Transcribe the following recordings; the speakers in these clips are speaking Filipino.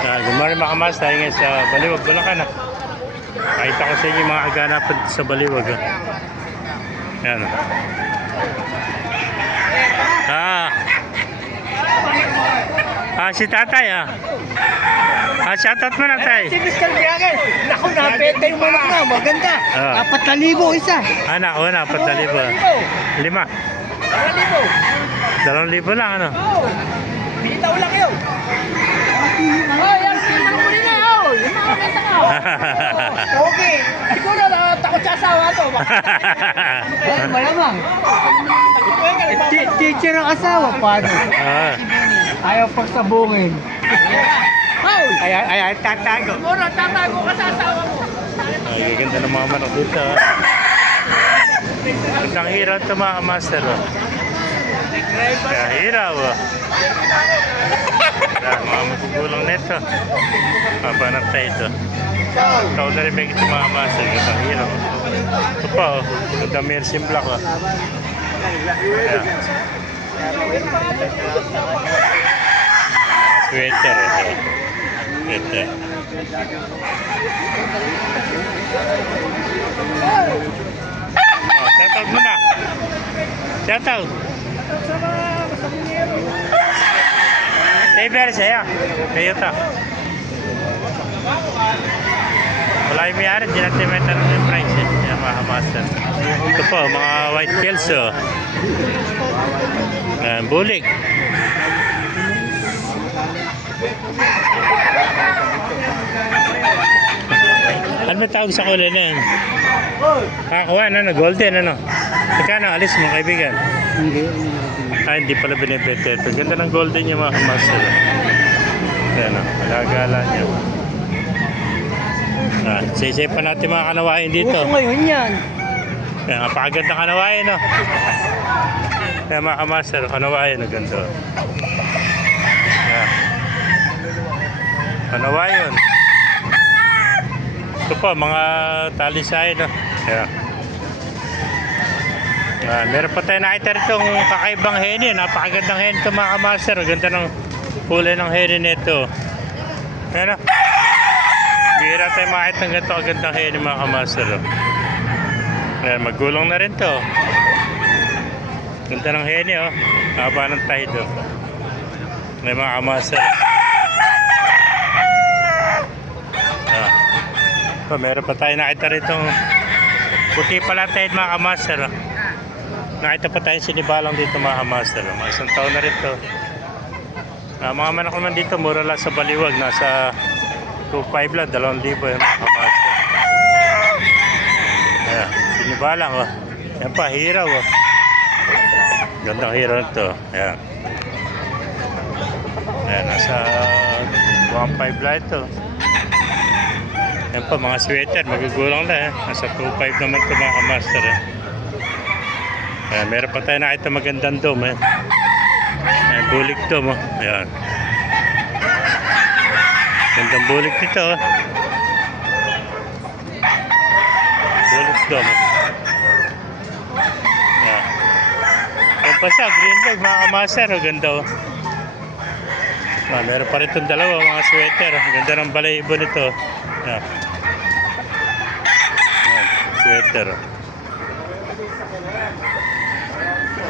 Good morning mga kamas, tayo ngayon sa Baliwag, Bulacan. Pakita ko sa inyo yung mga kaganapan sa Baliwag. Yan. Si tatay shoutout mo na tay. Si Mr. Biagan, naku, napeta yung manok na, maganda. 4,000 isa. Naku, 4,000. 5. 2,000 lang, ano? Bitaw lang yun. Yan, tingnan mo rin na, yung mga benta ka. Okay, siguro takot sa asawa to. Malamang. Teacher ang asawa, paano? Ayaw pagsabungin. Ay, tatago. Siguro, tatago ka sa asawa mo. Ay, ganda ng mga manok dito. Ang hiraw ito mga master. Kaya hiraw. Mga magugulang nito. Mabanap tayo ito. Ikaw na rin may ito mga master. Ang hiraw. Ito pa, ganda Mersin Black. Sweater. Sweater. Shoutout mo na. Shoutout. Saber saya. Kayo ta. Wala yung may-ari. Di natin may tanong yung price. Yan mga master. Ito po, mga white kelso. Bulik. Ano ba tawag sa kulay na yan? Kakakuha, ano? Golden, ano? Magkano alis mo, kaibigan? Hindi pala binibete ito. Ganda ng golden yung mga master. Ayan, alagala niya. Sisay pa natin mga kanawain dito. Gusto ngayon yan. Ayan, napakaganda kanawain, no? Ayan, mga master, kanawain, ganda. Ayan. Kanawain. Ito po, mga talisay, no? Ayan. Meron pa tayo nakita rin itong kakaibang heni. Napakagandang heni ito mga kamaster. Ganda ng kulay ng heni nito. Ayan o. Bihira tayo makita ng ganito kagandang heni mga kamaster. Ayan, magulong na rin ito. Ganda ng heni o. Haba ng tayo. Ayan mga kamaster. Meron pa tayo nakita rin itong puti pala tayo mga kamaster. Nakita pa tayo sinibalang dito mga kamaster. Mga isang taon na rin ito. Mga manok naman dito, mura lang sa Baliwag. Nasa 2,500 lang, 2,000 yung mga kamaster. Ayan, sinibalang oh. Yan pa, hiraw oh. Gandang hiraw ito. Ayan. Ayan, nasa 1,500 lang ito. Yan pa, mga sweater, magugulang na nasa 2,500 naman ito mga kamaster. Ayan, meron pa tayo nakita magandang dome. Ayan, bulik dome. Ayan. Gandang bulik dito. Bulik dome. Ayan. Yan pa siya, green leg mga kamaster. Ganda oh. Meron pa rin itong dalawa mga sweater. Ganda ng balayibo nito. Ayan. Ayan, sweater.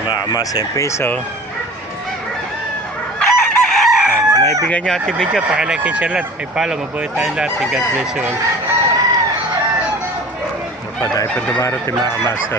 Maamas yung peso. Naibigan nyo ating video, pakilike and share lahat. Ay pala, mabuhay tayong lahat. God bless you all. Dahil pa dumarating mga master.